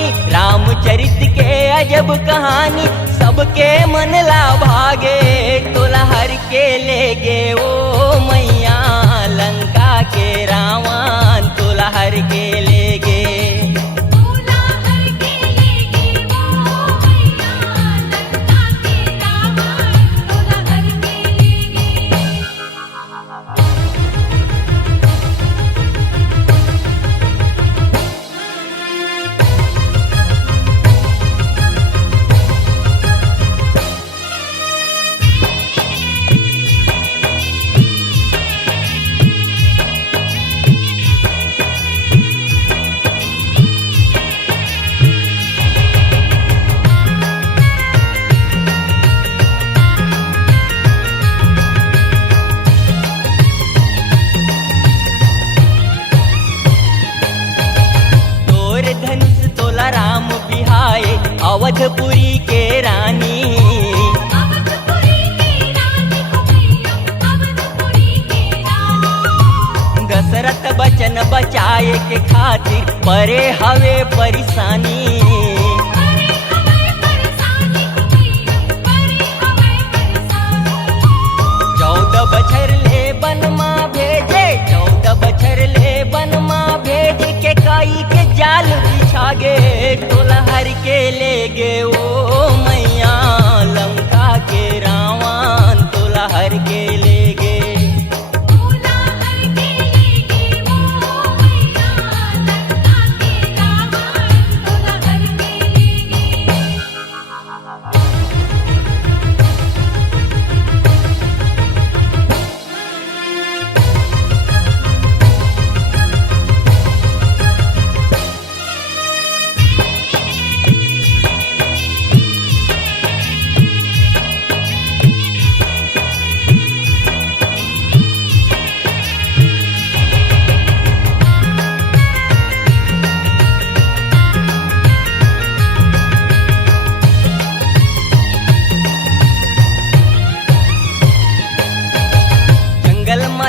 कहानी, रामचरित के अजब कहानी, सबके मन ला भागे। तोला हर के ले गे ओ मैया, लंका के रावण तोला हर के ले गे। धनुष तोला राम बिहाए, अवधपुरी के रानी। दशरथ बचन बचाए के खातिर परे हवे परेशानी। 14 बछर ले वन माँ भेजे, 14 बछर ले वन माँ भेज के काई के जाल बिछागे। तोला हर के ले गे ओ मैया, लंका के रावण तोला हर के ले गे।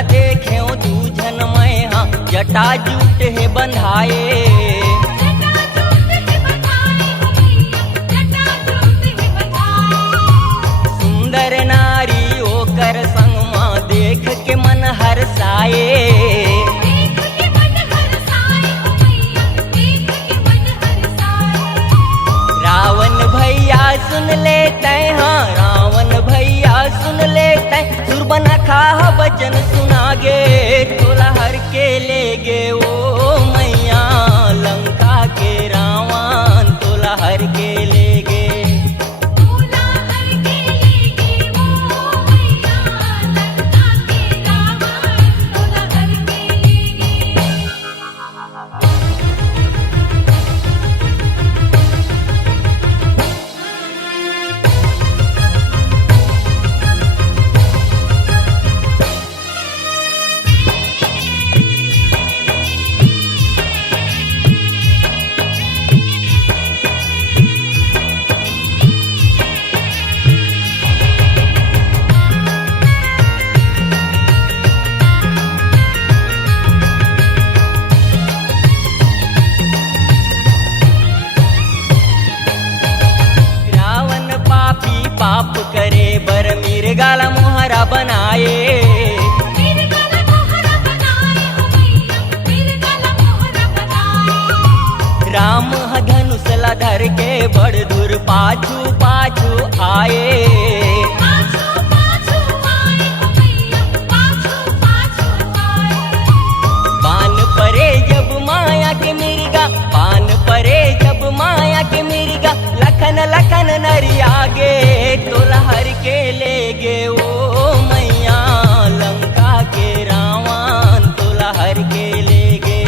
देखे दूझन मैं हाँ, जटा जूट है बंधाए। सुंदर नारी ओकर संग माँ देख के मन हर्षाए। रावण भैया सुन लेते हाँ, रावण भैया सुन लेते, सुरबना खाह बचन सुनागे। तोला हर के ले गे ओ मैया, लंका के रावण तोला हर के ले गे। पाप करे बर मिर्गाला मोहरा बनाए। राम धनुष ला धर के बड़ दूर पाछू पाछू आए। बान परे जब माया के मिर्गा, बान परे जब माया के मिर्गा, लखन लखन नरियागे। तोला हर के ले गे ओ मैया, लंका के रावण तोला हर के ले गे।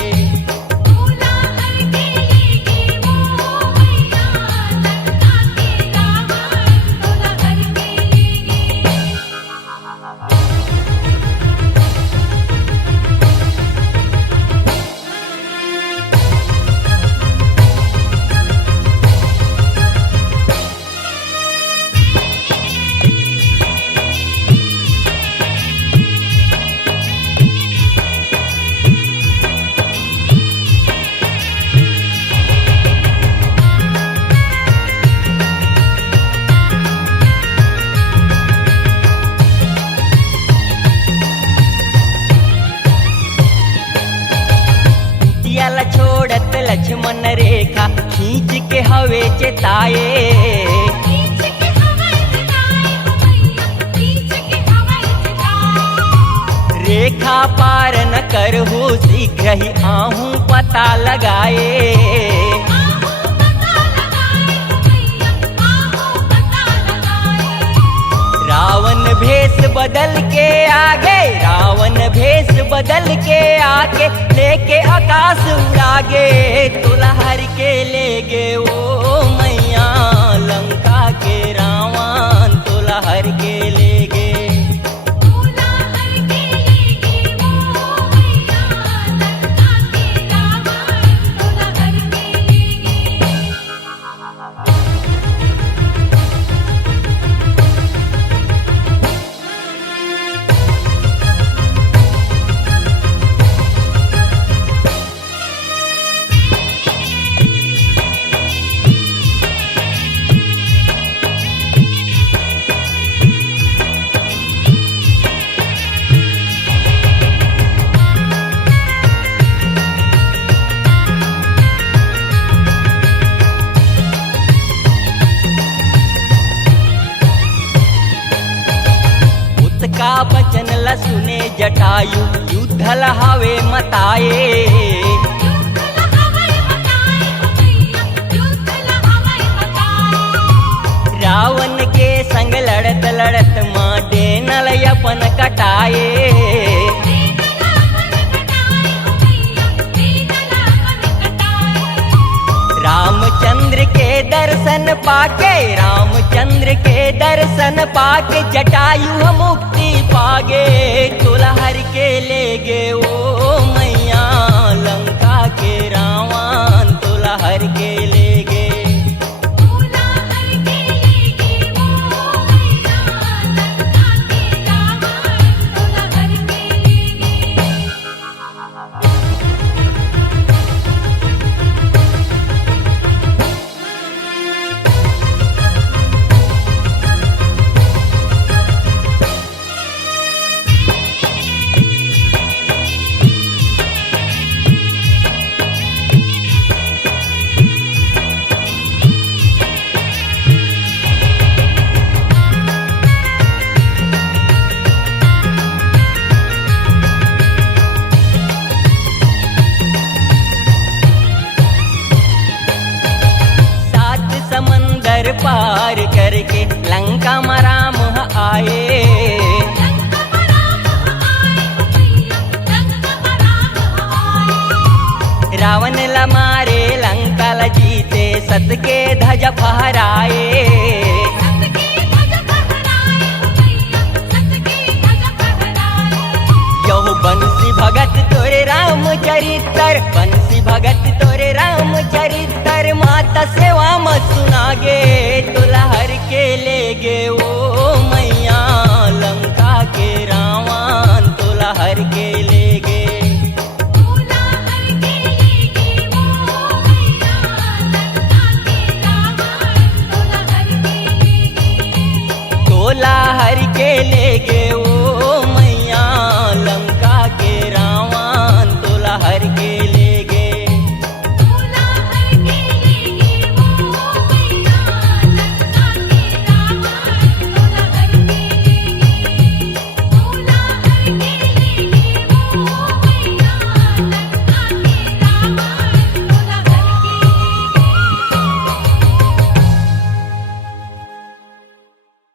के हवे चेताए। खींच के हवाई चलाए हो भैया, खींच के हवाई चलाए। रेखा पार न करहु शीघ्र ही आहूँ पता लगाए। आहू पता लगाए हो भैया, आहू पता लगाए। रावण भेष बदल के आगे, रावण भेष बदल के आके लेके आकाश उड़ागे। तोला हर के ले गे ओ मैया लंका के रावण, तोला हर के ले गे। तोला हर के लेगे वो भैया, लंका के रावण, तोला हर के लेगे। का बचन ल सुने जटायु, युद्ध लहावे मताए। युद्ध लहावे मताए हो भैया, युद्ध लहावे मताए। रावण के संग लड़त लड़त माँ डेनल अपन कटाए। दीनला अपन कटाए हो भैया, दीनला अपन कटाए। रामचंद्र के दर्शन पाके, रामचंद्र के दर्शन पाके जटायु मुक्ति पागे। तोला हर के ले गे ओ मैया लंका के रावण, तोला हर के ले गे। तोला हर के लेगे वो भैया, लंका के रावण, तोला हर के लेगे। सात समंदर पार करके लंका में राम आए। लंका में राम आए हो भैया, लंका में राम आए। रावण ल मारे लंका ल जीते, सत के ध्वज फहराए। सत के ध्वज फहराए हो भैया, सत के ध्वज फहराए। यहो बंसी भगत तोरे राम चरित्र, बंसी भगत तोरे राम चरित्र, माता सेवा मत सुनागे। तोला हर के ले गे ओ मैया लंका के रावण, तोला हर के ले गे। तोला हर के लेगे वो भैया, लंका के रावण, तोला हर के लेगे। तोला हर के ले गे